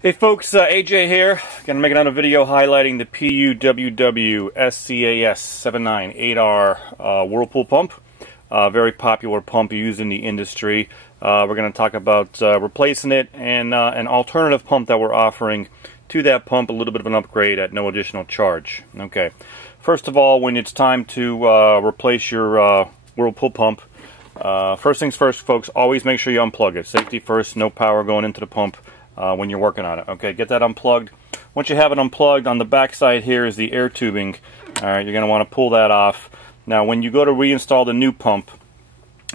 Hey folks, AJ here. Gonna make another video highlighting the PUWWSCAS798R Whirlpool Pump. Very popular pump used in the industry. We're gonna talk about replacing it and an alternative pump that we're offering to that pump, a little bit of an upgrade at no additional charge. Okay. First of all, when it's time to replace your Whirlpool pump, first things first, folks, always make sure you unplug it. Safety first, no power going into the pump when you're working on it. Okay, get that unplugged. Once you have it unplugged, on the back side here is the air tubing. Alright, you're going to want to pull that off. Now, when you go to reinstall the new pump,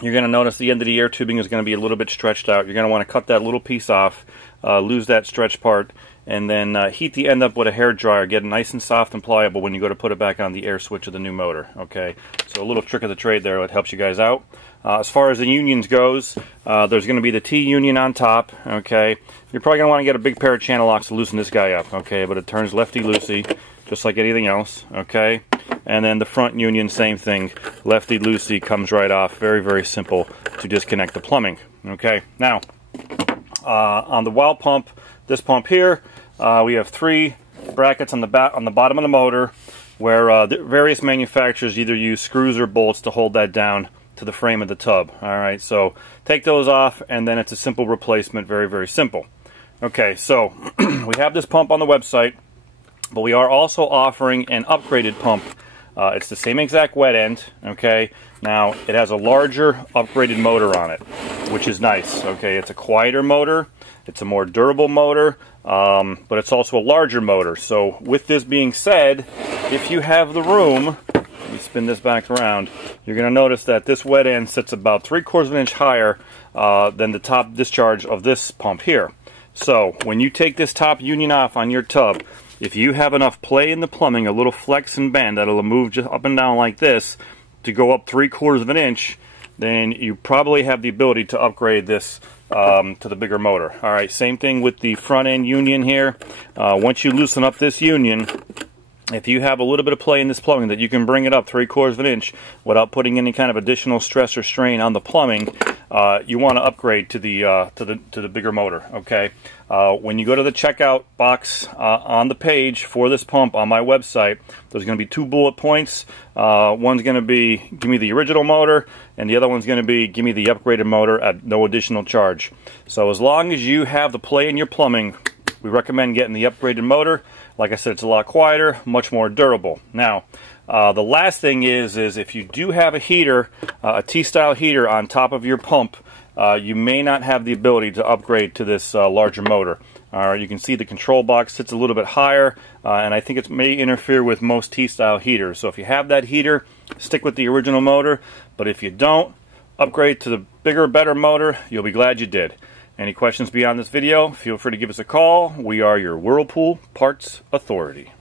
you're going to notice the end of the air tubing is going to be a little bit stretched out. You're going to want to cut that little piece off, lose that stretch part, and then heat the end up with a hair dryer. Get it nice and soft and pliable when you go to put it back on the air switch of the new motor. Okay, so a little trick of the trade there that helps you guys out. As far as the unions goes, there's going to be the T union on top. Okay, you're probably going to want to get a big pair of channel locks to loosen this guy up. Okay, but it turns lefty-loosey just like anything else. Okay, and then the front union, same thing, lefty-loosey, comes right off. Very, very simple to disconnect the plumbing. Okay, now on the well pump, this pump here, we have three brackets on the bottom of the motor where the various manufacturers either use screws or bolts to hold that down to the frame of the tub. Alright, so take those off and then it's a simple replacement. Very, very simple. Okay, so we have this pump on the website, but we are also offering an upgraded pump. It's the same exact wet end. Okay, now it has a larger upgraded motor on it, which is nice. Okay, it's a quieter motor, it's a more durable motor, but it's also a larger motor. So with this being said, if you have the room, let me spin this back around, you're going to notice that this wet end sits about 3/4 of an inch higher than the top discharge of this pump here. So when you take this top union off on your tub, if you have enough play in the plumbing, a little flex and bend that'll move just up and down like this to go up 3/4 of an inch, then you probably have the ability to upgrade this to the bigger motor. Alright, same thing with the front end union here. Once you loosen up this union, if you have a little bit of play in this plumbing that you can bring it up 3/4 of an inch without putting any kind of additional stress or strain on the plumbing, you want to upgrade to the bigger motor. Okay, when you go to the checkout box on the page for this pump on my website, there's going to be 2 bullet points. One's going to be give me the original motor, and the other one's going to be give me the upgraded motor at no additional charge. So as long as you have the play in your plumbing, we recommend getting the upgraded motor. Like I said, it's a lot quieter, much more durable. Now, the last thing is if you do have a heater, a T-style heater on top of your pump, you may not have the ability to upgrade to this larger motor. You can see the control box sits a little bit higher, and I think it may interfere with most T-style heaters. So if you have that heater, stick with the original motor. But if you don't, upgrade to the bigger, better motor. You'll be glad you did. Any questions beyond this video, feel free to give us a call. We are your Whirlpool Parts Authority.